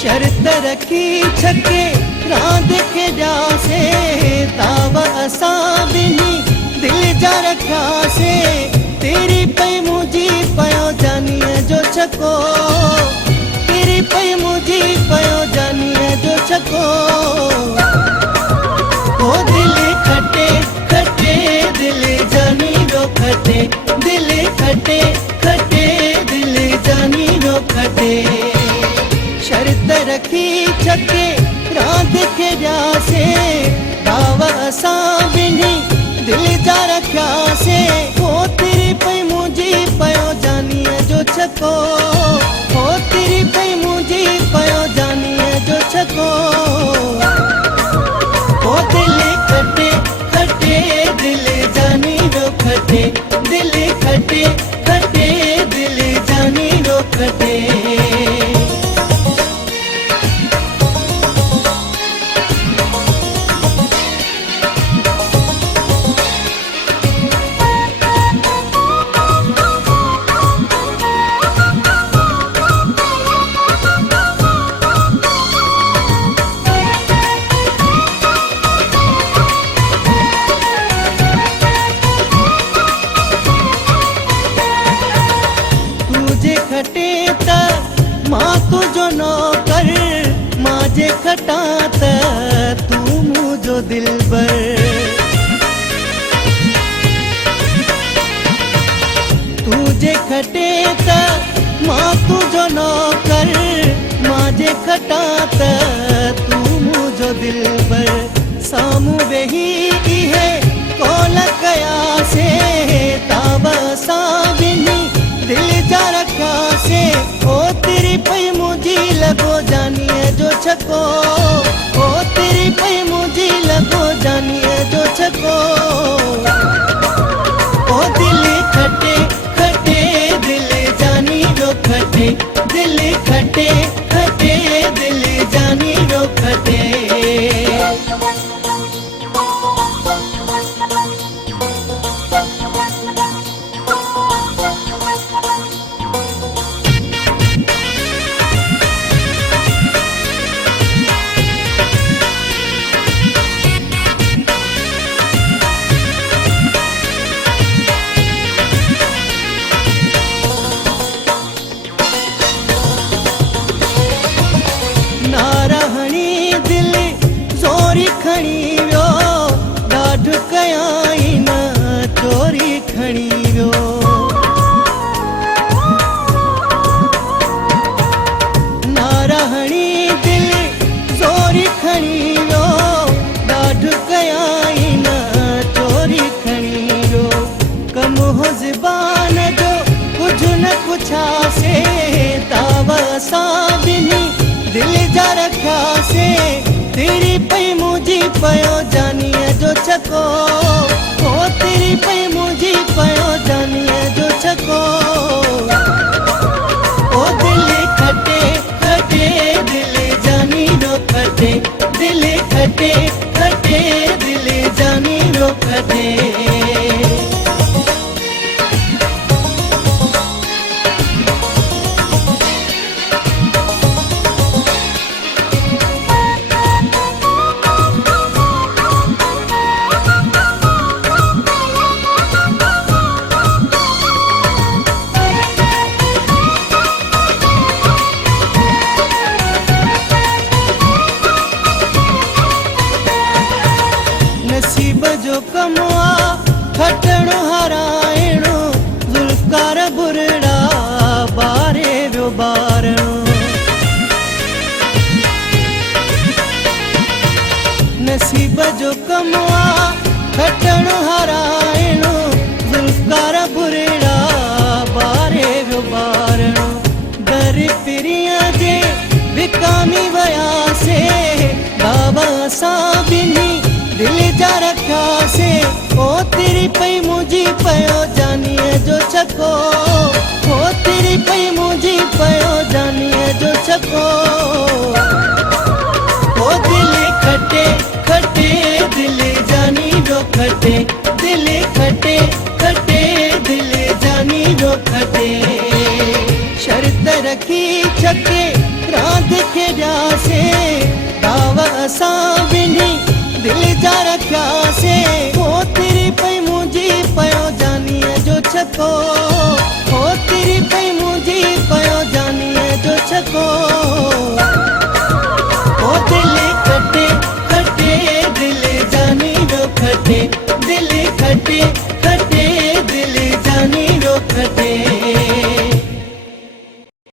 शर्त रखी छके रांद खेड़ा से तावा असा बिनी दिल जा रखा से तेरी पई मुझी पयो जानिए जो छको तेरी पई मुझी पयो जानिए जो छको ओ दिल खटे खटे दिल जानी रो खटे दिल खटे खटे दिल जानी रो खटे शर्त रखी छके रांद खेड़ा से दावा असा बिनी दिल जा रखा से ओ तेरी पई मुझी पयो जानिए जो छको ओ तेरी पई मुझी पयो जानिए जो छको ओ दिल खटे खटे दिल जानी रो खटे दिल खटे खटे दिल जानी रो खटे खटे त मां तुझो नौकर माजे खटा त तू मुझो दिलबर तुझे खटे त मां तुझो नौकर माजे खटा त तू मुझो दिलबर सामू वेही है कोल कया से तावा सा बिनी दिल जा रखा से ओ तेरी पई मुझी लगो जानिए जो छको ओ तेरी पई मुझी लगो जानिए जो छको ओ दिल खटे खटे दिल जानी रो खटे दिल खटे खटे दिल जानी रो खटे खणी वियो ॾाढ कयाई न चोरी खणी वियो नारहणी दिल चोरी खणी वियो ॾाढ कयाई न चोरी खणी वियो कम हो ज़बान जो कुझु न पुछा से तावा सा बिनी दिल जा रखा से तेरी पई मुझी पयो जानिए जो छको ओ तेरी पई मुझी पयो जानिए जो छको ओ दिल खटे खटे दिल जानी रो खटे दिल खटे खटे दिल जानी रो खटे नसीब जो कमवा खटणो हराइणो ज़ुल्फ़कार बुरड़ा बारे वियो बारणो नसीब जो कमवा खटणो हराइणो ज़ुल्फ़कार बुरड़ा बारे वियो बारणो दर पिरिया जे विकामी वया से बाबा असां बिनी दिल जा रखा से ओ तेरी पई मुझी पयो जानिए जो छको ओ तेरी पई मुझी पयो जानिए जो छको ओ दिल खटे खटे दिल जानी जो खटे दिल खटे खटे दिल जानी जो खटे शर्त रखी छके रात खेड़ा से दावा असां बिनी दिल जा रखा से ओ तेरी पई मुझी पयो जानिए जो छको ओ तेरी पई मुझी पयो जानिए जो छको